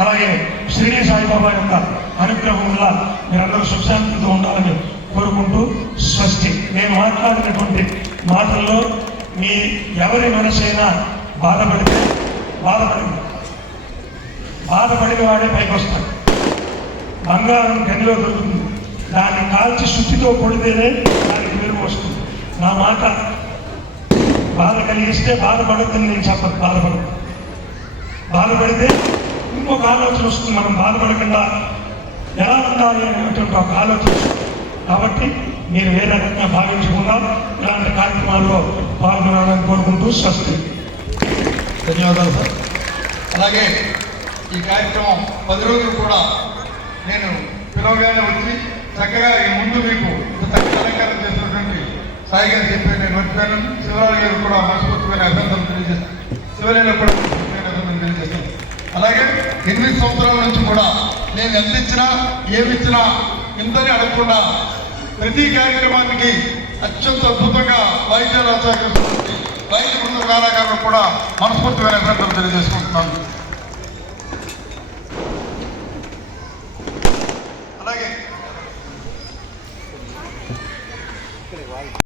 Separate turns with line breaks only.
అలాగే శ్రీని సాయిబాబా యొక్క అనుగ్రహం వల్ల మీరందరూ సుశాంతితో ఉండాలని కోరుకుంటూ స్వస్తి. నేను మాట్లాడినటువంటి మాటల్లో మీ ఎవరి మనసైనా బాధపడితే బాధపడింది. బాధపడిన వాడే పైకి వస్తాడు. బంగారం గనిలో దొరుకుతుంది. దాన్ని కాల్చి శుద్ధితో కొడితేనే దానికి మెరుగు వస్తుంది. నా మాట బాధ కలిగిస్తే బాధపడుతుంది నేను చెప్పదు బాధపడదు బాధపడితే ఇంకొక ఆలోచన వస్తుంది. మనం బాధపడకుండా ఎలా ఉండాలి అనేటువంటి ఒక ఆలోచన కాబట్టి మీరు ఏ రకంగా భావించకుండా ఇలాంటి కార్యక్రమాల్లో పాల్గొనాలని కోరుకుంటూ స్వస్తి
ధన్యవాదాలు సార్. అలాగే ఈ కార్యక్రమం పది రోజులు కూడా నేను పిలవగానే వచ్చి చక్కగా ఈ ముందు మీకు చక్కగా అలంకారం చేసినటువంటి సాయి గారు చెప్పారు నేను మర్చిపోయాను. శివరాజు గారు కూడా మనస్ఫూర్తిమైన అభినందనలు తెలియజేస్తాను. శివరాజు కూడా మనస్ఫూర్తిమైన అభినందనలు తెలియజేస్తాను అలాగే ఎనిమిది సంవత్సరాల నుంచి కూడా నేను ఎంత ఇచ్చినా ఏమి ఇచ్చినా ఇంతని అడగకుండా ప్రతి కార్యక్రమానికి అత్యంత అద్భుతంగా వైద్యాలు ఆచార్యులు వైద్య బృంద కళాకారులు కూడా మనస్ఫూర్తిగా అభినందనలు తెలియజేసుకుంటున్నాను.